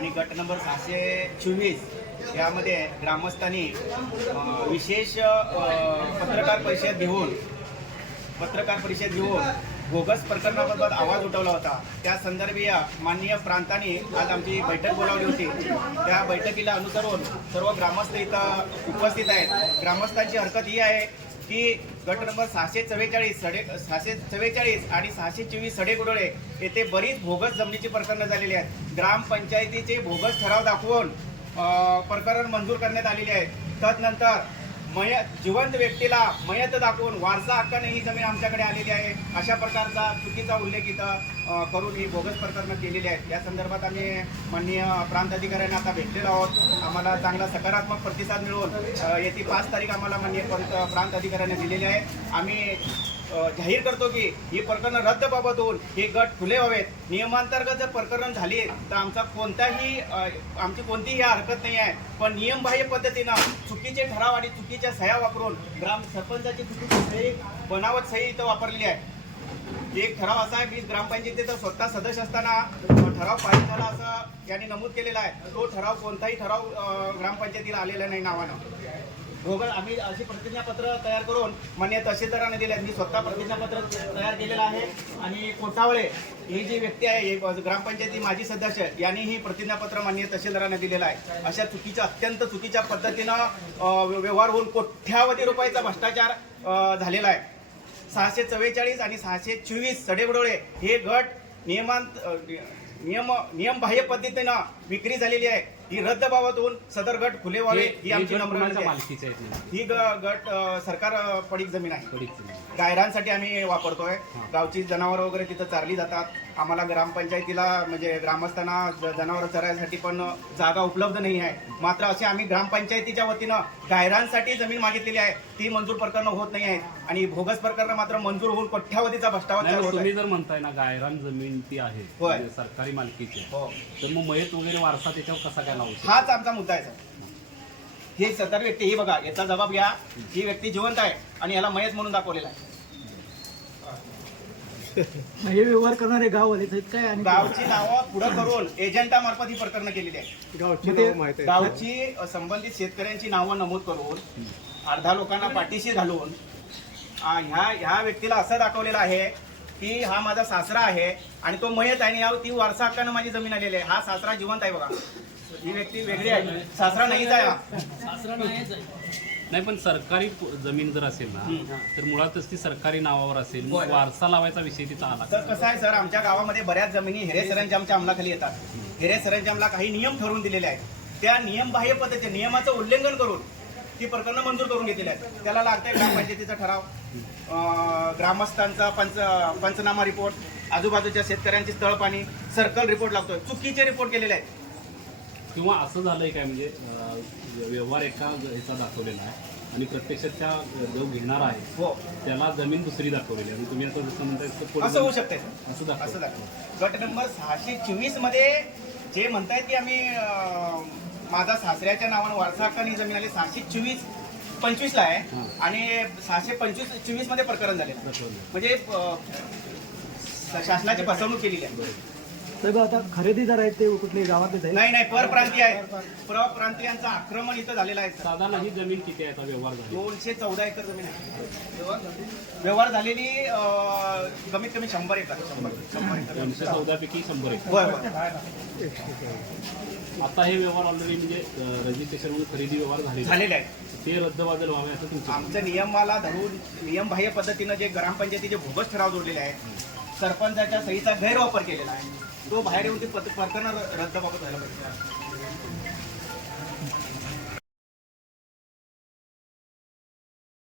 आणि गट नंबर सहाशे चोवीस यामध्ये ग्रामस्थांनी विशेष पत्रकार परिषद घेऊन पत्रकार परिषद घेऊन बोगस प्रकरणाबाबत आवाज उठवला होता. त्या संदर्भीय माननीय प्रांतांनी आज आमची बैठक बोलावली होती. त्या बैठकीला अनुसरून सर्व ग्रामस्थ इथं उपस्थित आहेत. ग्रामस्थांची हरकत ही आहे की गट नंबर सहाशे चव्वेचाळीस सडे सहाशे चव्वेचाळीस आणि सहाशे चोवीस सडेगुडोळे येथे बरीच भोगस जमिनीची प्रकरणं झालेली आहेत. ग्रामपंचायतीचे भोगस ठराव दाखवून प्रकरण मंजूर करण्यात आलेले आहेत. तदनंतर मय जिवंत व्यक्तीला मयत दाखवून वारसा हक्काने ही जमीन आमच्याकडे आलेली आहे. अशा प्रकारचा चुकीचा उल्लेख इथं करून ही बोगस प्रकरणं केलेली आहेत. या संदर्भात आम्ही माननीय प्रांत अधिकाऱ्यांना आता भेटलेलो आहोत. आम्हाला चांगला सकारात्मक प्रतिसाद मिळवून अ, येथे पाच तारीख आम्हाला माननीय प्रांत प्रांत अधिकाऱ्यांनी दिलेली आहे. आम्ही जाहीर करतो की ही प्रकरणं रद्द बाबत होऊन हे गट खुले व्हावेत. नियमांतर्गत जर प्रकरण झाली तर आमचा कोणताही आमची कोणतीही हरकत नाही आहे. पण नियमबाह्य पद्धतीनं चुकीचे ठराव आणि चुकीच्या सह्या वापरून ग्राम सरपंचाची चुकीची सही बनावट सही इथं वापरलेली आहे. एक ठराव असा आहे मी ग्रामपंचायतीचा स्वतः सदस्य असताना ठराव पारित झाला असं यांनी नमूद केलेला आहे तो ठराव कोणताही ठराव ग्रामपंचायतीला आलेला नाही नावानं. गोगल आम्ही अशी प्रतिज्ञापत्र तयार करून मान्य तहसीलदाराने दिले मी स्वतः प्रतिज्ञापत्र तयार केलेलं आहे. आणि कोटावळे ही जी व्यक्ती आहे ही ग्रामपंचायती माजी सदस्य यांनी ही प्रतिज्ञापत्र मान्य तहसीलदाराने दिलेलं आहे. अशा चुकीच्या अत्यंत चुकीच्या पद्धतीनं व्यवहार होऊन कोठ्यावधी रुपयाचा भ्रष्टाचार झालेला आहे. सहाशे चव्वेचाळीस आणि सहाशे चोवीस सडेबडोळे हे गट नियमांत नियम नियमबाह्य पद्धतीनं विक्री झालेली आहे ही रद्द बाबत होऊन सदर गट खुले व्हावे ही आमची नम्र विनंती आहे. मालकीचे आहेत नेमके? ही ग- गट अ, सरकार अ, पडीक जमीन आहे थोडीच जमीन. गायरांसाठी आम्ही वापरतोय गावची जनावरं वगैरे तिथं चारली जातात आम्हाला ग्रामपंचायतीला म्हणजे ग्रामस्थांना ज- जनावरं चरायसाठी पण जागा उपलब्ध नाही आहे मात्र असे आम्ही ग्रामपंचायतीच्या वतीनं गायरांसाठी जमीन मागितलेली आहे ती मंजूर प्रकरणं होत नाही आहेत आणि भोगस प्रकरणं मात्र मंजूर होऊन कोट्यावधीचा भ्रष्टाचार नाही, चालू मग होत तुम्ही आहे जर म्हणताय ना गायरान जमीन ती आहे होय. म्हणजे सरकारी मालकीची आहे. हो तर मग मयत वगैरे वारसा त्याच्यावर कसा काय लावू? हाच आमचा मुद्दा आहे सर. ही सदर व्यक्ती ही बघा याचा जबाब घ्या. ही व्यक्ती जिवंत आहे आणि याला मयत म्हणून दाखवलेला आहे. हे व्यवहार करणारे गाववालेच आहेत काय आणि गावची नावं पुढं करून एजंटामार्फत ही प्रकरणं केलेली आहेत. गावची नावं माहीत आहे गावची अ, संबंधित शेतकऱ्यांची नावं नमूद करून अर्धा लोकांना पाठीशी घालून आ, ह्या ह्या व्यक्तीला असं दाखवलेलं आहे की हा माझा सासरा आहे आणि तो मयत आहे आणि ती वारसा हक्कानं माझी जमीन आलेली आहे. हा सासरा जिवंत आहे बघा. ही व्यक्ती वेगळी आहे. सासरा नाहीच आहे हा. नाही पण सरकारी प- जमीन जर असेल ना. तर मुळातच ती सरकारी नावावर असेल. मग होय. वारसा लावायचा विषय तिचा आला तर कसं आहे सर आमच्या गावामध्ये बऱ्याच जमिनी हिरे सरंजामच्या अंमलाखाली येतात. हिरे सरंजामला काही नियम ठरवून दिलेले आहेत. त्या नियमबाह्य पद्धतीने नियमाचं उल्लंघन करून ती प्रकरणं मंजूर करून घेतलेली आहेत. त्याला लागतंय ग्रामपंचायतीचा ठराव. अं, ग्रामस्थांचा पंच पंचनामा रिपोर्ट आजूबाजूच्या शेतकऱ्यांची तळपाणी सर्कल रिपोर्ट लागतोय. चुकीचे रिपोर्ट केलेले आहेत. किंवा असं झालंय काय म्हणजे व्यवहार एका ह्याचा दाखवलेला आहे आणि प्रत्यक्षात त्या जो घेणार आहे हो. त्याला जमीन दुसरी दाखवलेली आहे. आणि तुम्ही आता जसं म्हणताय असं होऊ सर असं दाखव असं दाखव गट नंबर सहाशे चोवीसमध्ये जे म्हणतायत की आम्ही माझा सासऱ्याच्या नावानं वारसा हक्काने जमीन आली सहाशे चोवीस पंचवीस ला आहे. आणि सहाशे पंचवीस चोवीसमध्ये प्रकरण झाले. म्हणजे शासनाची फसवणूक केलेली आहे साहेब आता खरेदीदार आहेत ते कुठले गावातलेच आहेत नाही नाही परप्रांतीय आहे. परप्रांतीयांचं आक्रमण इथं झालेलं आहे सर. साधारण ही जमीन किती आहे आता व्यवहार झाला? दोनशे चौदा एकर जमीन आहे. व्यवहार झालेली अं, कमीत कमी शंभर एकर शंभर शंभर एकर. दोनशे चौदा पैकी शंभर आहे होय आता हे व्यवहार ऑलरेडी म्हणजे रजिस्ट्रेशन म्हणून खरेदी व्यवहार झाले झालेले आहे ते रद्द बादल व्हावे असं तुमचं आमच्या नियमाला धरून नियमबाह्य पद्धतीनं जे ग्रामपंचायतीचे भोगस ठराव जोडलेले आहेत सरपंचाच्या सहीचा गैरवापर केलेला आहे. तो बाहेर येऊन ते पत- रद्द बाबत व्हायला पाहिजे.